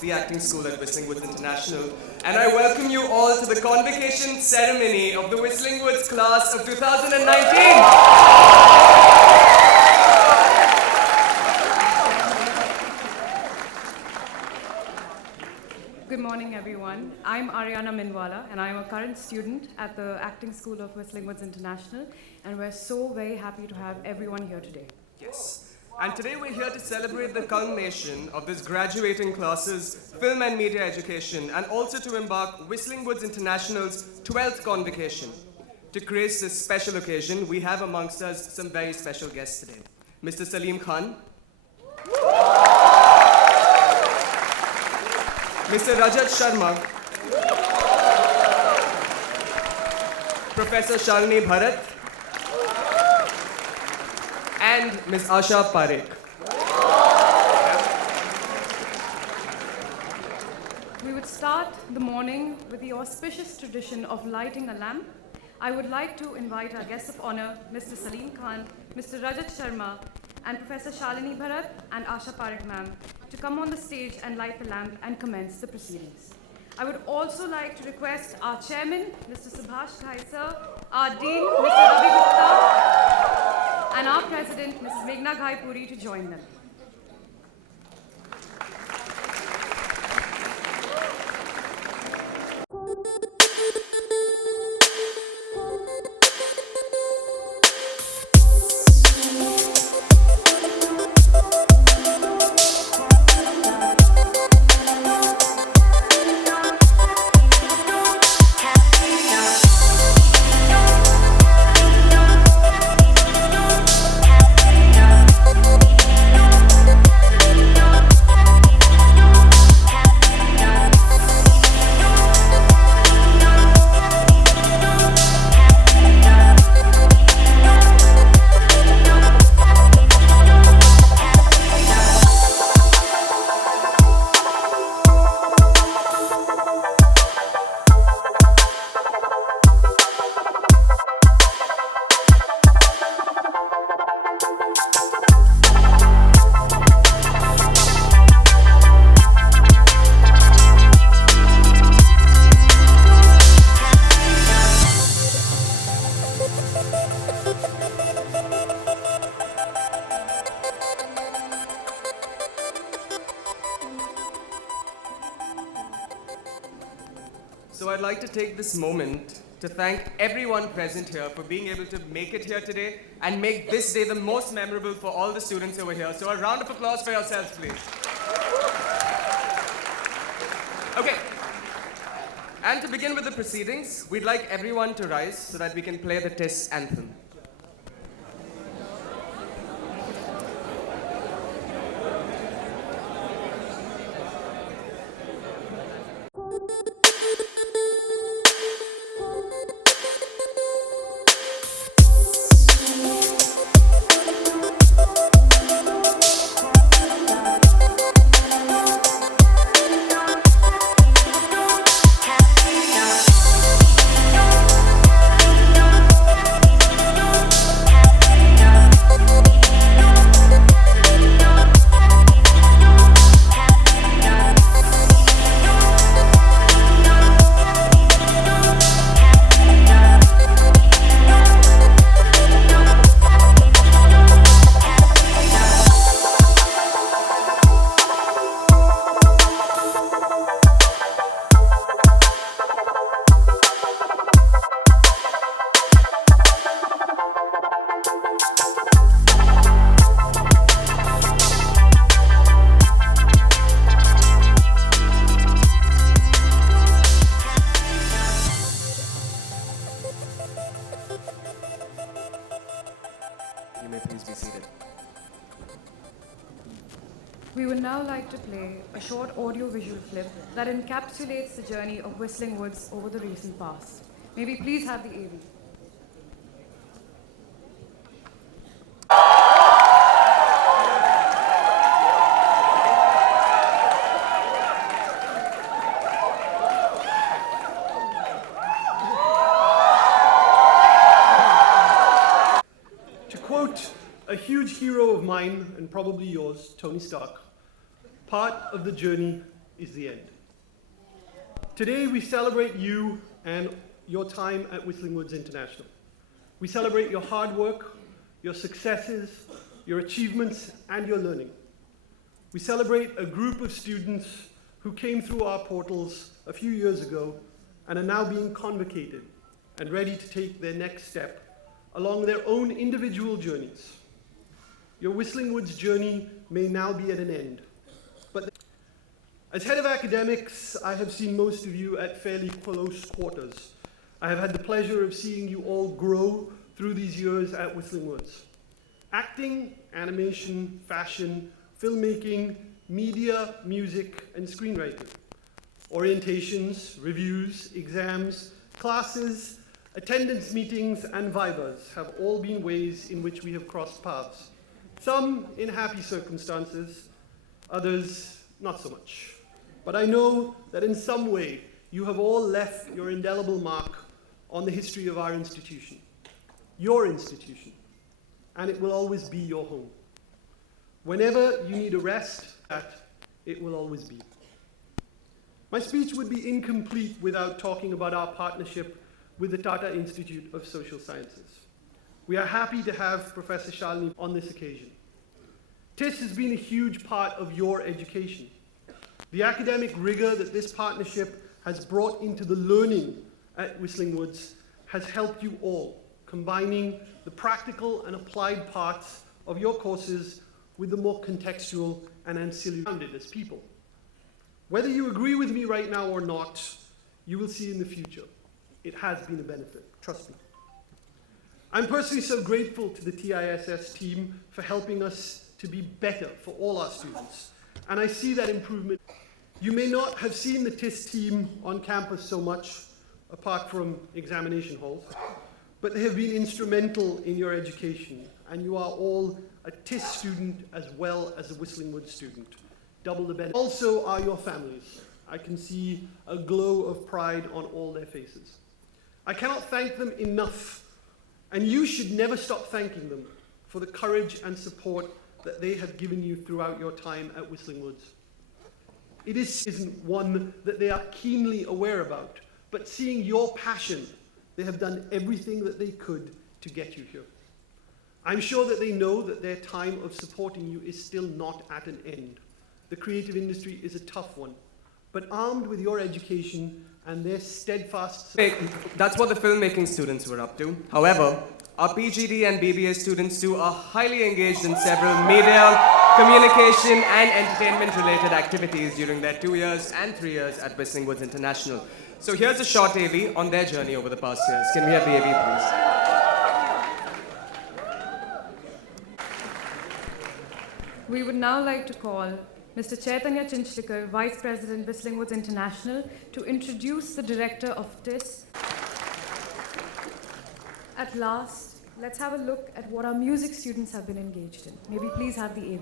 of the acting school at Whistling Woods International, and I welcome you all to the Convocation ceremony of the Whistling Woods class of 2019. Good morning, everyone. I'm Ariana Minwala, and I'm a current student at the Acting School of Whistling Woods International, and we're so very happy to have everyone here today. Yes. And today we're here to celebrate the culmination of this graduating class's film and media education, and also to embark Whistling Woods International's 12th Convocation. To grace this special occasion, we have amongst us some very special guests today. Mr. Salim Khan, Mr. Rajat Sharma, Professor Shalini Bharat, and Ms. Asha Parekh. We would start the morning with the auspicious tradition of lighting a lamp. I would like to invite our guests of honor, Mr. Salim Khan, Mr. Rajat Sharma, and Professor Shalini Bharat and Asha Parekh ma'am to come on the stage and light the lamp and commence the proceedings. I would also like to request our chairman, Mr. Subhash Ghai sir, our dean, Mr. Ravi Gupta, and our president, Mrs. Meghna Ghai Puri, to join them. So I'd like to take this moment to thank everyone present here for being able to make it here today and make this day the most memorable for all the students over here. So a round of applause for yourselves, please. Okay. And to begin with the proceedings, we'd like everyone to rise so that we can play the TIS anthem. You may please be seated. We would now like to play a short audio-visual clip that encapsulates the journey of Whistling Woods over the recent past. May we please have the AV. A huge hero of mine, and probably yours, Tony Stark. Part of the journey is the end. Today we celebrate you and your time at Whistling Woods International. We celebrate your hard work, your successes, your achievements, and your learning. We celebrate a group of students who came through our portals a few years ago and are now being convocated and ready to take their next step along their own individual journeys. Your Whistling Woods journey may now be at an end. But as head of academics, I have seen most of you at fairly close quarters. I have had the pleasure of seeing you all grow through these years at Whistling Woods. Acting, animation, fashion, filmmaking, media, music, and screenwriting. Orientations, reviews, exams, classes, attendance meetings, and vivas have all been ways in which we have crossed paths. Some in happy circumstances, others not so much. But I know that in some way you have all left your indelible mark on the history of our institution, your institution, and it will always be your home. Whenever you need a rest, it will always be. My speech would be incomplete without talking about our partnership with the Tata Institute of Social Sciences. We are happy to have Professor Salim on this occasion. TIS has been a huge part of your education. The academic rigor that this partnership has brought into the learning at Whistling Woods has helped you all, combining the practical and applied parts of your courses with the more contextual and ancillary as people. Whether you agree with me right now or not, you will see in the future. It has been a benefit, trust me. I'm personally so grateful to the TISS team for helping us to be better for all our students, and I see that improvement. You may not have seen the TIS team on campus so much, apart from examination halls, but they have been instrumental in your education, and you are all a TIS student as well as a Whistling Woods student. Double the benefit. Also are your families. I can see a glow of pride on all their faces. I cannot thank them enough, and you should never stop thanking them for the courage and support that they have given you throughout your time at Whistling Woods. It isn't one that they are keenly aware about, but seeing your passion, they have done everything that they could to get you here. I'm sure that they know that their time of supporting you is still not at an end. The creative industry is a tough one, but armed with your education and their steadfast... That's what the filmmaking students were up to. However, our PGD and BBA students too are highly engaged in several media, communication and entertainment-related activities during their 2 years and 3 years at Whistling Woods International. So here's a short AV on their journey over the past years. Can we have the AV, please? We would now like to call Mr. Chaitanya Chinchlikar, Vice President, Whistling Woods International, to introduce the Director of TIS. At last, let's have a look at what our music students have been engaged in. May we please have the AV.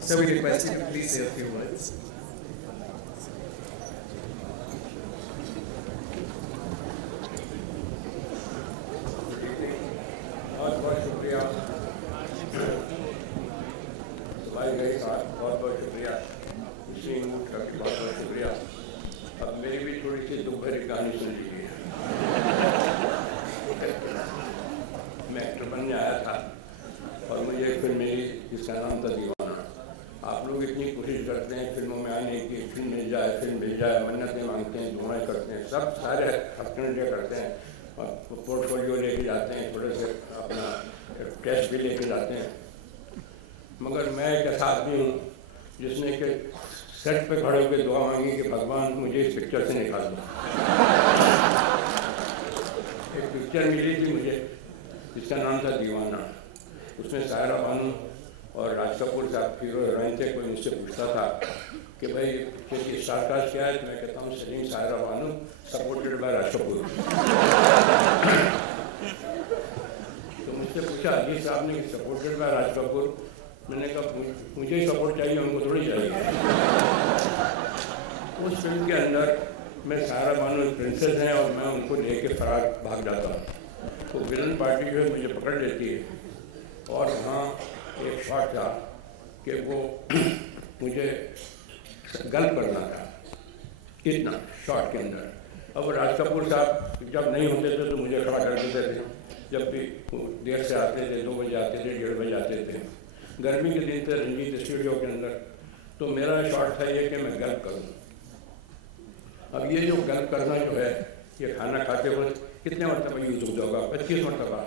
So we request you to please say a few words. बहुत बहुत शुक्रिया भाई गई साहब बहुत बहुत शुक्रिया इसी मूड का भी बहुत बहुत शुक्रिया अब मेरी भी थोड़ी सी दुख भरी कहानी सुन लीजिए मैं एक्टर बनने आया था और मुझे एक फिल्म मिली जिसका नाम था दीवाना। आप लोग इतनी कोशिश करते हैं फिल्मों में आने की, फिल्म मिल जाए, मन्नतें मांगते हैं, दुआएं करते हैं, सब सारे हथकंडे करते हैं, पोर्टफोलियो लेके जाते हैं, थोड़े से अपना कैश भी लेके जाते हैं, मगर मैं एक ऐसा आदमी हूँ जिसने कि सेट पे खड़े होकर दुआ मांगी कि भगवान मुझे इस पिक्चर से निकाल दो। एक पिक्चर मिली थी मुझे जिसका नाम था दीवाना। उसमें सायरा बानू और राज कपूर साहब हीरो हीरोइन थे। कोई मुझसे पूछता था कि भाई पिक्चर की स्टार कास्ट क्या है, तो मैं कहता हूँ सलीम, सायरा बानू, सपोर्टेड बाय राज कपूर। तो मुझसे पूछा अजीत साहब ने कि सपोर्टेड बाय राज कपूर। मैंने कहा मुझे ही सपोर्ट चाहिए, उनको थोड़ी चाहिए। उस फिल्म के अंदर मैं सायरा बानू एक प्रिंसेस हैं और मैं उनको लेके फरार भाग जाता हूँ। तो विलन पार्टी जो है मुझे पकड़ लेती है और वहाँ एक शॉट था कि वो मुझे गल्प करना था इतना शॉट के अंदर। अब राज कपूर साहब जब नहीं होते थे तो मुझे खड़ा कर देते थे। जब भी देर से आते थे, 2 बजे आते थे, 1:30 बजे आते थे। गर्मी के दिन थे रंजीत स्टूडियो के अंदर। तो मेरा शॉट था ये कि मैं गल्प करूँ। अब ये जो गल्प करना जो है, ये खाना खाते वक्त कितने मरतबा यूज होगा? 25 मरतबा।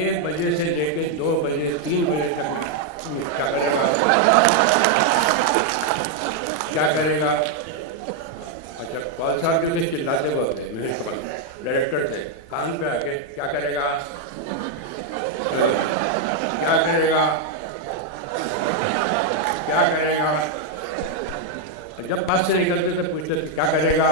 1 बजे से लेके 2 बजे 3 बजे तक क्या करेगा? क्या करेगा? अच्छा, कौल साहब जो थे चिल्लाते बहुत थे, मेरे डायरेक्टर थे, कान पे आके क्या करेगा, क्या करेगा, क्या करेगा? जब पास से निकलते थे पूछते थे क्या करेगा।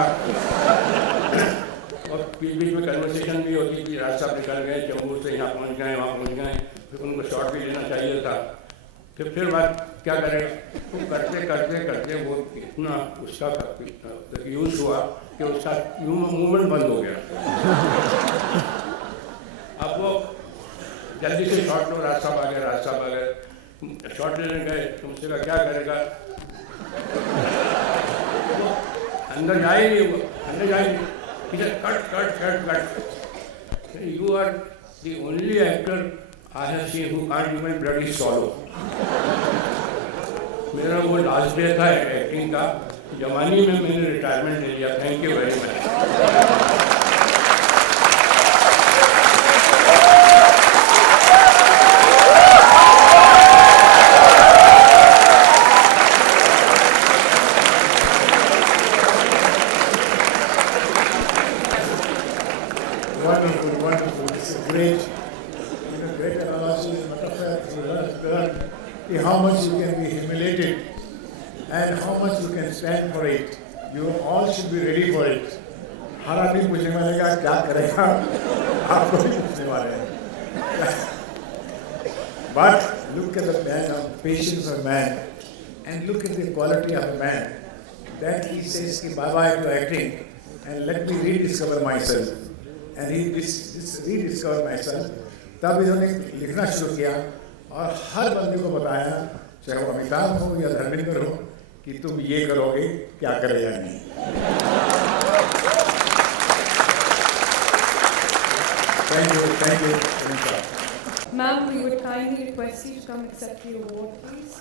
और बीच बीच में कन्वर्सेशन भी होती थी। राज साहब निकल गए, जम्मू से यहाँ पहुँच गए, वहाँ पहुँच गए, फिर उनको शॉट भी लेना चाहिए था। फिर बात क्या करेगा? तो करते करते करते वो इतना उसका यूज़ हुआ कि उसका मूवमेंट बंद हो गया। अब वो जल्दी से शॉट लो, राज साहब आ गए, राज साहब आ गए, शॉट लेने गए, तुमसे कहा क्या करेगा? अंदर जाए नहीं, वो अंदर जाए नहीं, cut cut cut cut. You are the only actor I have seen who can't even bloody swallow. मेरा वो लास्ट डे था एक्टिंग का। जवानी में मैंने रिटायरमेंट ले लिया। Thank you very much. Wonderful, wonderful. It's a great analogy, metaphor to learn how much you can be humiliated and how much you can stand for it. You all should be ready for it. हर आदमी पूछने वाले का क्या करेगा, आपको भी पूछने वाले हैं। But look at the man of patience of man, and look at the quality of a man. That he says कि bye bye to acting and let me rediscover myself. And he rediscovered myself. तब इन्होंने लिखना शुरू किया और हर बंदे को बताया, चाहे वो अमिताभ हो या धर्मेंद्र हो, कि तुम ये करोगे, क्या करेगा नहीं। Thank you, Anita. Ma'am, we would kindly request you to come accept the award, please.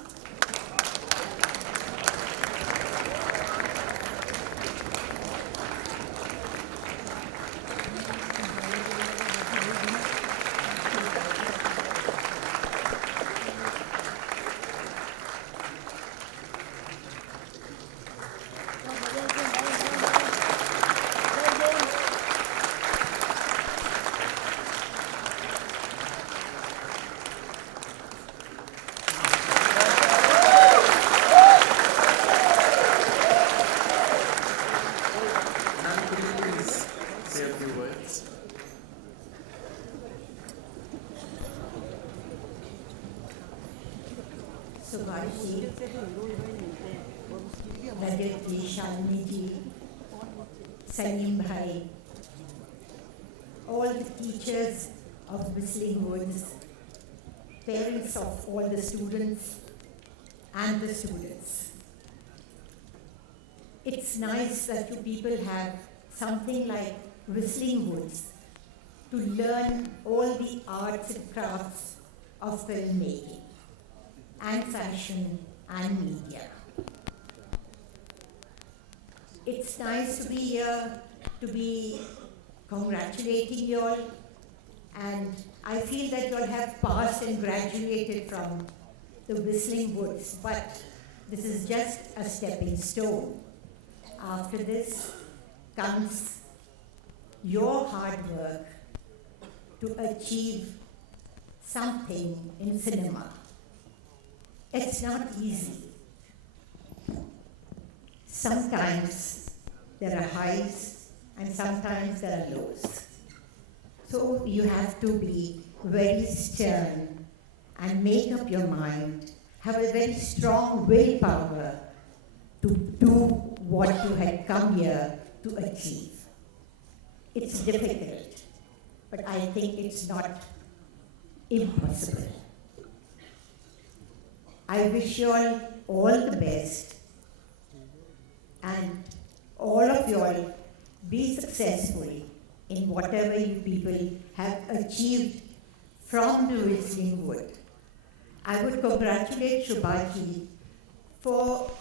Rajat ji, Shalini ji, Salim bhai, all the teachers of Whistling Woods, parents of all the students and the students. It's nice that you people have something like Whistling Woods to learn all the arts and crafts of filmmaking and fashion and media. It's nice to be here, to be congratulating you all, and I feel that you all have passed and graduated from the Whistling Woods, but this is just a stepping stone. After this comes your hard work to achieve something in cinema. It's not easy. Sometimes there are highs and sometimes there are lows. So you have to be very stern and make up your mind, have a very strong willpower to do what you had come here to achieve. It's difficult, but I think it's not impossible. I wish you all the best, and all of you all be successful in whatever you people have achieved from the Whistling Wood. I would congratulate Shubhaji for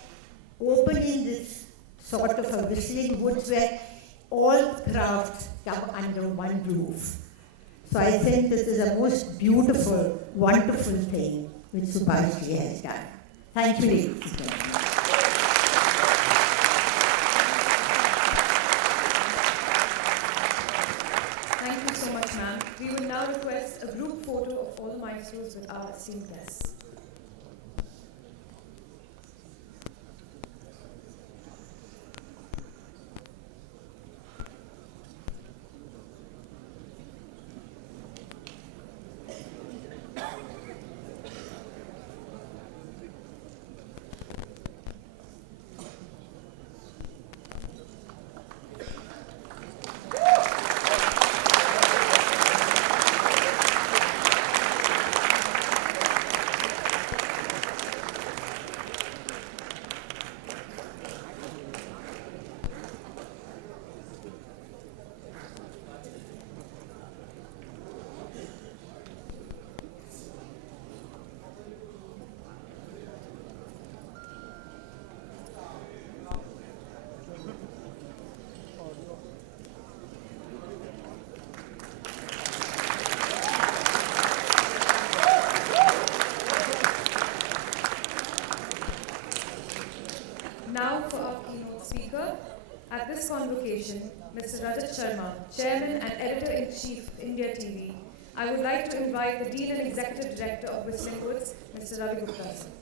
opening this sort of a Whistling Woods where all crafts come under one roof. So I think this is a most beautiful, wonderful thing which Subhashi has done. Thank you, ladies and gentlemen. Thank you so much, ma'am. We will now request a group photo of all the maestros with our esteemed guests. Now for our keynote speaker. At this convocation, Mr. Rajat Sharma, Chairman and Editor-in-Chief India TV, I would like to invite the Dean and Executive Director of Whistling Woods, Mr. Ravi Gupta.